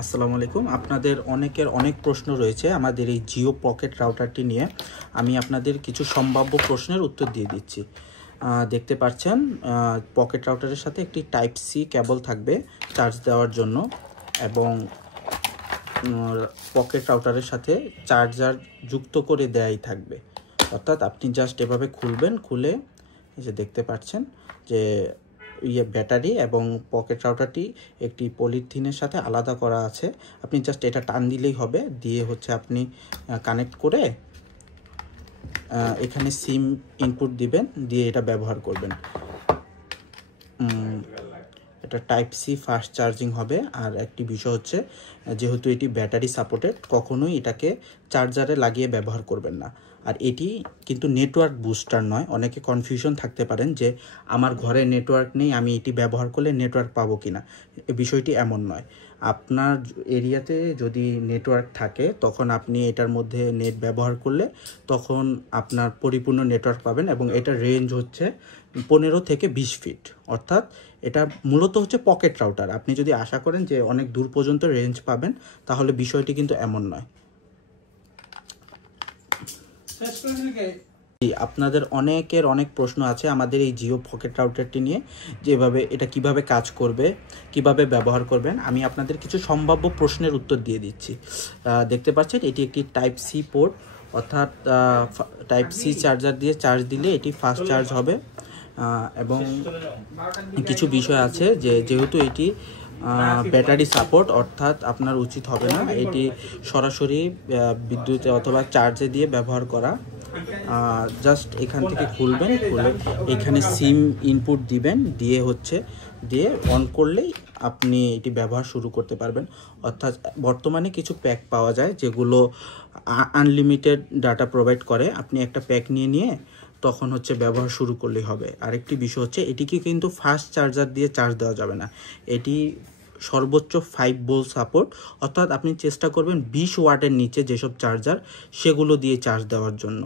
আসসালামু আলাইকুম। আপনাদের অনেকের অনেক প্রশ্ন রয়েছে আমাদের এই জিও পকেট রাউটারটি নিয়ে। আমি আপনাদের কিছু সম্ভাব্য প্রশ্নের উত্তর দিয়ে দিচ্ছি। দেখতে পাচ্ছেন পকেট রাউটারের সাথে একটি টাইপ সি কেবল থাকবে চার্জ দেওয়ার জন্য, এবং পকেট রাউটারের সাথে চার্জার যুক্ত করে দেয়াই থাকবে। অর্থাৎ আপনি জাস্ট এভাবে খুলবেন, খুলে এই যে দেখতে পাচ্ছেন যে ব্যাটারি এবং পকেট রাউটারটি একটি পলিথিনের সাথে আলাদা করা আছে। আপনি জাস্ট এটা টান দিলেই হবে, দিয়ে হচ্ছে আপনি কানেক্ট করে এখানে সিম ইনপুট দিবেন, দিয়ে এটা ব্যবহার করবেন। এটা টাইপ সি ফাস্ট চার্জিং হবে। আর একটি বিষয় হচ্ছে, যেহেতু এটি ব্যাটারি সাপোর্টেড, কখনোই এটাকে চার্জারে লাগিয়ে ব্যবহার করবেন না। আর এটি কিন্তু নেটওয়ার্ক বুস্টার নয়। অনেকে কনফিউশন থাকতে পারেন যে আমার ঘরে নেটওয়ার্ক নেই, আমি এটি ব্যবহার করলে নেটওয়ার্ক পাবো কিনা। বিষয়টি এমন নয়। আপনার এরিয়াতে যদি নেটওয়ার্ক থাকে তখন আপনি এটার মধ্যে নেট ব্যবহার করলে তখন আপনার পরিপূর্ণ নেটওয়ার্ক পাবেন, এবং এটার রেঞ্জ হচ্ছে 15 থেকে 20 ফিট। অর্থাৎ এটা মূলত হচ্ছে পকেট রাউটার। আপনি যদি আশা করেন যে অনেক দূর পর্যন্ত রেঞ্জ পাবেন, তাহলে বিষয়টি কিন্তু এমন নয়। আপনাদের অনেকের অনেক প্রশ্ন আছে আমাদের এই জিও পকেট রাউটারটি নিয়ে, যেভাবে এটা কিভাবে কাজ করবে, কিভাবে ব্যবহার করবেন। আমি আপনাদের কিছু সম্ভাব্য প্রশ্নের উত্তর দিয়ে দিচ্ছি। দেখতে পাচ্ছেন এটি একটি টাইপ সি পোর্ট, অর্থাৎ টাইপ সি চার্জার দিয়ে চার্জ দিলে এটি ফাস্ট চার্জ হবে। এবং কিছু বিষয় আছে যেহেতু এটি ব্যাটারি সাপোর্ট, অর্থাৎ আপনার উচিত হবে না এটি সরাসরি বিদ্যুতে অথবা চার্জে দিয়ে ব্যবহার করা। জাস্ট এখান থেকে খুলবেন, খুলে এখানে সিম ইনপুট দিবেন, দিয়ে অন করলেই আপনি এটি ব্যবহার শুরু করতে পারবেন। অর্থাৎ বর্তমানে কিছু প্যাক পাওয়া যায় যেগুলো আনলিমিটেড ডাটা প্রোভাইড করে। আপনি একটা প্যাক নিয়ে তখন হচ্ছে ব্যবহার শুরু করলেই হবে। আরেকটি বিষয় হচ্ছে, এটিকে কিন্তু ফাস্ট চার্জার দিয়ে চার্জ দেওয়া যাবে না। এটি সর্বোচ্চ 5 ভোল্ট সাপোর্ট, অর্থাৎ আপনি চেষ্টা করবেন 20 ওয়াটের নিচে যেসব চার্জার, সেগুলো দিয়ে চার্জ দেওয়ার জন্য।